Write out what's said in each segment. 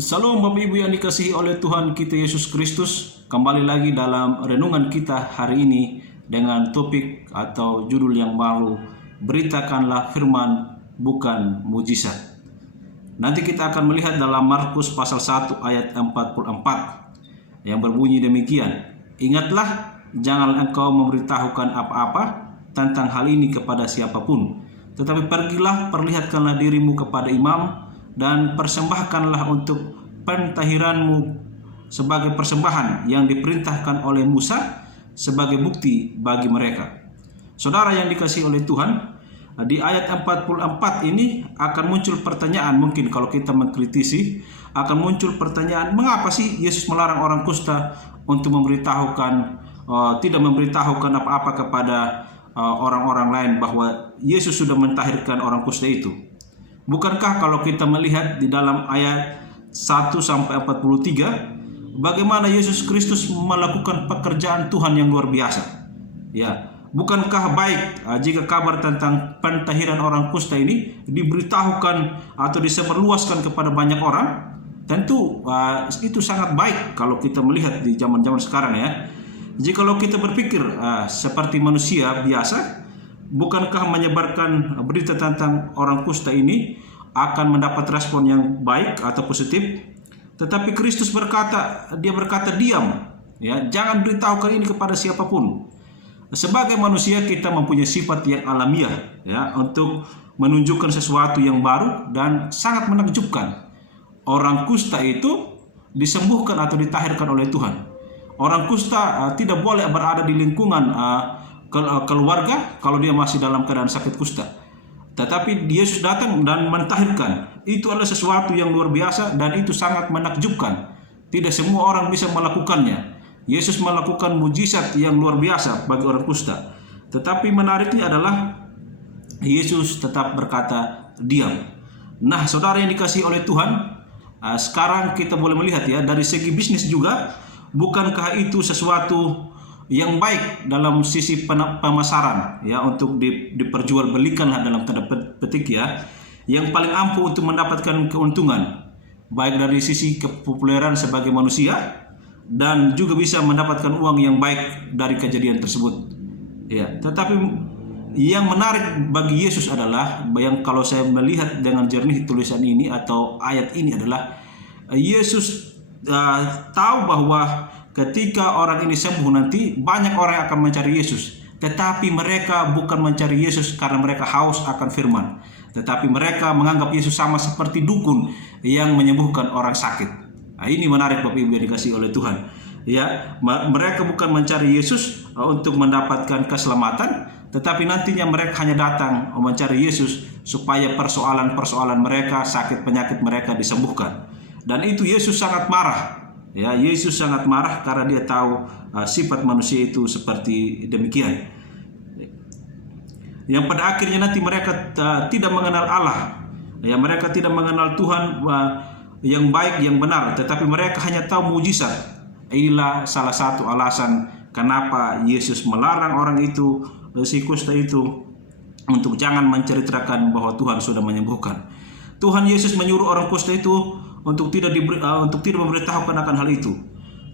Salam Bapak Ibu yang dikasihi oleh Tuhan kita Yesus Kristus. Kembali lagi dalam renungan kita hari ini dengan topik atau judul yang baru, beritakanlah firman bukan mujizat. Nanti kita akan melihat dalam Markus pasal 1 ayat 44 yang berbunyi demikian. Ingatlah, jangan engkau memberitahukan apa-apa tentang hal ini kepada siapapun, tetapi pergilah, perlihatkanlah dirimu kepada imam dan persembahkanlah untuk pentahiranmu sebagai persembahan yang diperintahkan oleh Musa sebagai bukti bagi mereka. Saudara yang dikasihi oleh Tuhan, di ayat 44 ini akan muncul pertanyaan, mungkin kalau kita mengkritisi akan muncul pertanyaan, mengapa sih Yesus melarang orang kusta untuk tidak memberitahukan apa-apa kepada orang-orang lain bahwa Yesus sudah mentahirkan orang kusta itu? Bukankah kalau kita melihat di dalam ayat 1 sampai 43 bagaimana Yesus Kristus melakukan pekerjaan Tuhan yang luar biasa? Ya, bukankah baik jika kabar tentang pentahiran orang kusta ini diberitahukan atau disebarluaskan kepada banyak orang? Tentu itu sangat baik kalau kita melihat di zaman-zaman sekarang ya. Jikalau kita berpikir seperti manusia biasa, bukankah menyebarkan berita tentang orang kusta ini akan mendapat respon yang baik atau positif? Tetapi Kristus berkata diam, ya, jangan beritahukan ini kepada siapapun. Sebagai manusia kita mempunyai sifat yang alamiah, ya, untuk menunjukkan sesuatu yang baru dan sangat menakjubkan. Orang kusta itu disembuhkan atau ditahirkan oleh Tuhan. Orang kusta tidak boleh berada di lingkungan keluarga kalau dia masih dalam keadaan sakit kusta. Tetapi Yesus datang dan mentahirkan. Itu adalah sesuatu yang luar biasa dan itu sangat menakjubkan. Tidak semua orang bisa melakukannya. Yesus melakukan mujizat yang luar biasa bagi orang kusta. Tetapi menariknya adalah Yesus tetap berkata diam. Nah, saudara yang dikasihi oleh Tuhan, sekarang kita boleh melihat ya, dari segi bisnis juga, bukankah itu sesuatu yang baik dalam sisi pemasaran ya, untuk diperjualbelikanlah dalam tanda petik ya, yang paling ampuh untuk mendapatkan keuntungan baik dari sisi kepopuleran sebagai manusia dan juga bisa mendapatkan uang yang baik dari kejadian tersebut ya. Tetapi yang menarik bagi Yesus adalah, yang kalau saya melihat dengan jernih tulisan ini atau ayat ini adalah, Yesus tahu bahwa ketika orang ini sembuh nanti banyak orang yang akan mencari Yesus. Tetapi mereka bukan mencari Yesus karena mereka haus akan firman, tetapi mereka menganggap Yesus sama seperti dukun yang menyembuhkan orang sakit. Nah, ini menarik Bapak Ibu yang dikasihi oleh Tuhan. Ya, mereka bukan mencari Yesus untuk mendapatkan keselamatan, tetapi nantinya mereka hanya datang mencari Yesus supaya persoalan-persoalan mereka, sakit penyakit mereka disembuhkan. Dan itu Yesus sangat marah. Ya, Yesus sangat marah karena dia tahu sifat manusia itu seperti demikian. Yang pada akhirnya nanti mereka tidak mengenal Allah. Ya, mereka tidak mengenal Tuhan yang baik, yang benar, tetapi mereka hanya tahu mujizat. Inilah salah satu alasan kenapa Yesus melarang orang itu, si kusta itu, untuk jangan menceritakan bahwa Tuhan sudah menyembuhkan. Tuhan Yesus menyuruh orang kusta itu untuk tidak memberitahukan akan hal itu.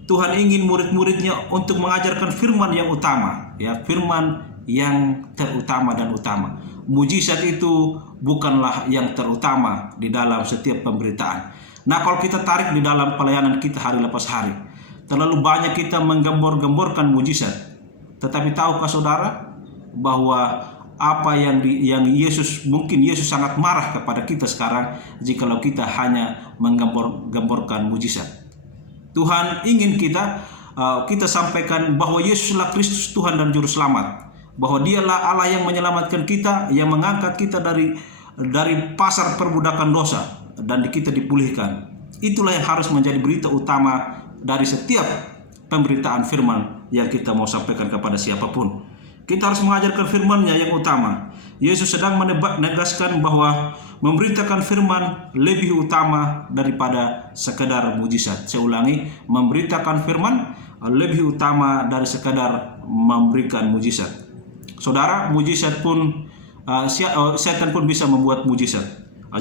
Tuhan ingin murid-muridnya untuk mengajarkan firman yang utama, ya, firman yang terutama dan utama. Mujizat itu bukanlah yang terutama di dalam setiap pemberitaan. Nah, kalau kita tarik di dalam pelayanan kita hari lepas hari, terlalu banyak kita menggembor-gemborkan mujizat. Tetapi tahukah saudara bahwa apa yang Yesus, mungkin Yesus sangat marah kepada kita sekarang jikalau kita hanya menggembor-gemborkan mujizat. Tuhan ingin kita sampaikan bahwa Yesuslah Kristus Tuhan dan Juru Selamat, bahwa Dialah Allah yang menyelamatkan kita, yang mengangkat kita dari pasar perbudakan dosa dan kita dipulihkan. Itulah yang harus menjadi berita utama dari setiap pemberitaan firman yang kita mau sampaikan kepada siapapun. Kita harus mengajarkan firman-Nya yang utama. Yesus sedang menegaskan bahwa memberitakan firman lebih utama daripada sekedar mujizat. Saya ulangi, memberitakan firman lebih utama dari sekadar memberikan mujizat. Saudara, mujizat pun setan pun bisa membuat mujizat.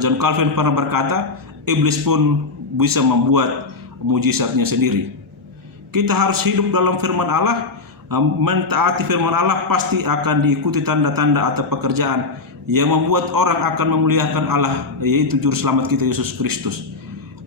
John Calvin pernah berkata, iblis pun bisa membuat mujizatnya sendiri. Kita harus hidup dalam firman Allah. Mentaati firman Allah pasti akan diikuti tanda-tanda atau pekerjaan yang membuat orang akan memuliakan Allah, yaitu Juru Selamat kita Yesus Kristus.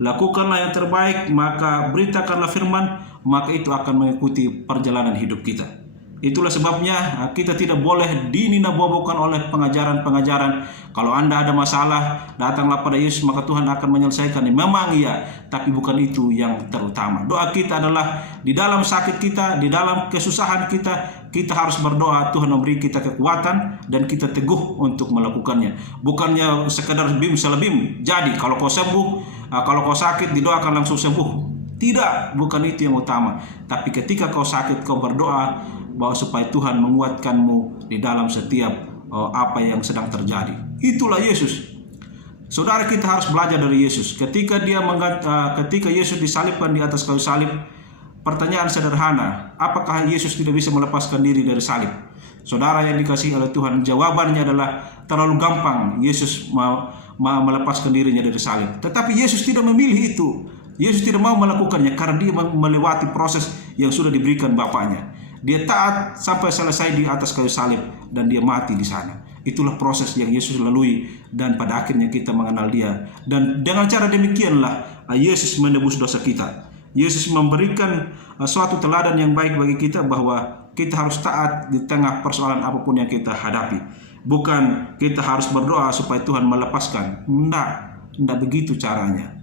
Lakukanlah yang terbaik, maka beritakanlah firman, maka itu akan mengikuti perjalanan hidup kita. Itulah sebabnya kita tidak boleh dininabobokan oleh pengajaran-pengajaran. Kalau Anda ada masalah, datanglah pada Yesus, maka Tuhan akan menyelesaikan. Memang iya, tapi bukan itu yang terutama. Doa kita adalah di dalam sakit kita, di dalam kesusahan kita harus berdoa Tuhan memberi kita kekuatan dan kita teguh untuk melakukannya. Bukannya sekedar bim salabim. Jadi kalau kau sembuh, kalau kau sakit didoakan langsung sembuh. Tidak, bukan itu yang utama. Tapi ketika kau sakit, kau berdoa bahwa supaya Tuhan menguatkanmu di dalam setiap apa yang sedang terjadi. Itulah Yesus. Saudara, kita harus belajar dari Yesus. Ketika Yesus disalibkan di atas kayu salib, pertanyaan sederhana, apakah Yesus tidak bisa melepaskan diri dari salib? Saudara yang dikasihi oleh Tuhan, jawabannya adalah terlalu gampang Yesus melepaskan dirinya dari salib. Tetapi Yesus tidak memilih itu. Yesus tidak mau melakukannya karena dia melewati proses yang sudah diberikan Bapaknya. Dia taat sampai selesai di atas kayu salib dan dia mati di sana. Itulah proses yang Yesus lalui dan pada akhirnya kita mengenal Dia. Dan dengan cara demikianlah Yesus menebus dosa kita. Yesus memberikan suatu teladan yang baik bagi kita bahwa kita harus taat di tengah persoalan apapun yang kita hadapi. Bukan kita harus berdoa supaya Tuhan melepaskan. Tidak begitu caranya.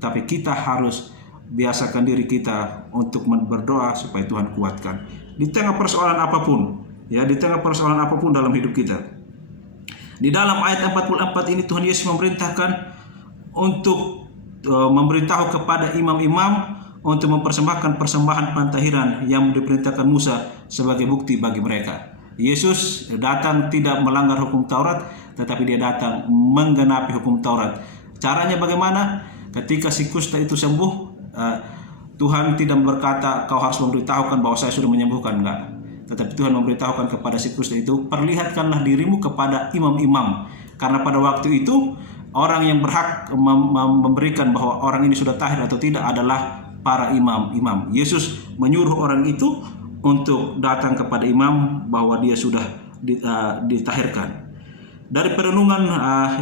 Tapi kita harus biasakan diri kita untuk berdoa supaya Tuhan kuatkan di tengah persoalan apapun, ya, di tengah persoalan apapun dalam hidup kita. Di dalam ayat 44 ini Tuhan Yesus memerintahkan untuk memberitahu kepada imam-imam untuk mempersembahkan persembahan pantahiran yang diperintahkan Musa sebagai bukti bagi mereka. Yesus datang tidak melanggar hukum Taurat, tetapi dia datang menggenapi hukum Taurat. Caranya bagaimana? Ketika si kusta itu sembuh, Tuhan tidak berkata kau harus memberitahukan bahwa saya sudah menyembuhkan, enggak. Tetapi Tuhan memberitahukan kepada si kusta itu, perlihatkanlah dirimu kepada imam-imam. Karena pada waktu itu orang yang berhak memberikan bahwa orang ini sudah tahir atau tidak adalah para imam-imam. Yesus menyuruh orang itu untuk datang kepada imam bahwa dia sudah ditahirkan. Dari perenungan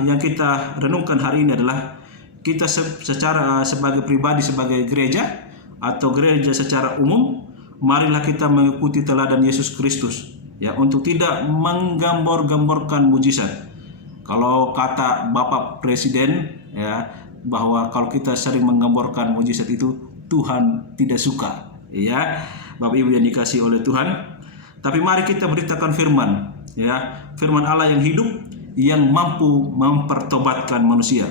yang kita renungkan hari ini adalah kita secara sebagai pribadi, sebagai gereja atau gereja secara umum, marilah kita mengikuti teladan Yesus Kristus, ya, untuk tidak menggambor-gamborkan mujizat. Kalau kata Bapak Presiden, ya, bahwa kalau kita sering menggamborkan mujizat itu Tuhan tidak suka, ya, Bapak Ibu yang dikasihi oleh Tuhan. Tapi mari kita beritakan firman, ya, firman Allah yang hidup, yang mampu mempertobatkan manusia.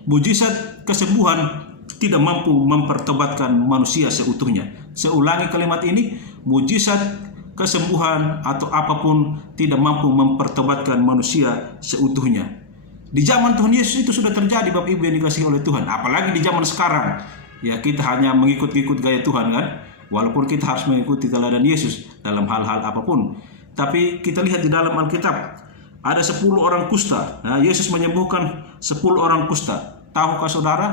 Mujizat kesembuhan tidak mampu mempertobatkan manusia seutuhnya. Saya ulangi kalimat ini, mujizat kesembuhan atau apapun tidak mampu mempertobatkan manusia seutuhnya. Di zaman Tuhan Yesus itu sudah terjadi, Bapak Ibu yang dikasihi oleh Tuhan. Apalagi di zaman sekarang, ya, kita hanya mengikut-ikut gaya Tuhan, kan? Walaupun kita harus mengikuti teladan Yesus dalam hal-hal apapun. Tapi kita lihat di dalam Alkitab, ada 10 orang kusta. Nah, Yesus menyembuhkan 10 orang kusta. Tahukah saudara,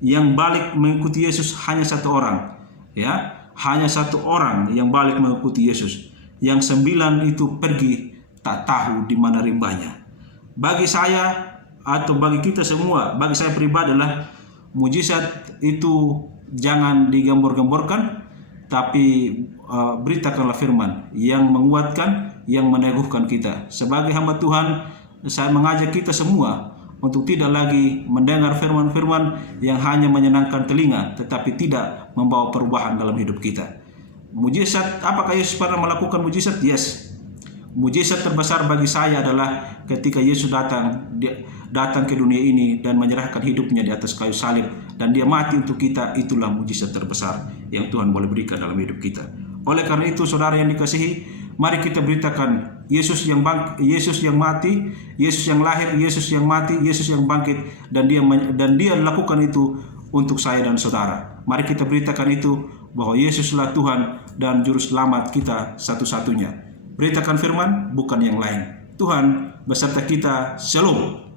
yang balik mengikuti Yesus hanya 1 orang. Ya, hanya 1 orang yang balik mengikuti Yesus. Yang 9 itu pergi tak tahu di mana rimbanya. Bagi saya atau bagi kita semua, bagi saya pribadi adalah mujizat itu jangan digambor-gamborkan, tapi beritakanlah firman yang menguatkan, yang meneguhkan kita. Sebagai hamba Tuhan, saya mengajak kita semua untuk tidak lagi mendengar firman-firman yang hanya menyenangkan telinga, tetapi tidak membawa perubahan dalam hidup kita. Mujizat, apakah Yesus pernah melakukan mujizat? Yes. Mujizat terbesar bagi saya adalah ketika Yesus datang ke dunia ini dan menyerahkan hidupnya di atas kayu salib dan dia mati untuk kita. Itulah mujizat terbesar yang Tuhan boleh berikan dalam hidup kita. Oleh karena itu, saudara yang dikasihi, mari kita beritakan Yesus yang mati, Yesus yang lahir, Yesus yang mati, Yesus yang bangkit, dan dia lakukan itu untuk saya dan saudara. Mari kita beritakan itu bahwa Yesuslah Tuhan dan juru selamat kita satu-satunya. Beritakan firman, bukan yang lain. Tuhan beserta kita. Shalom.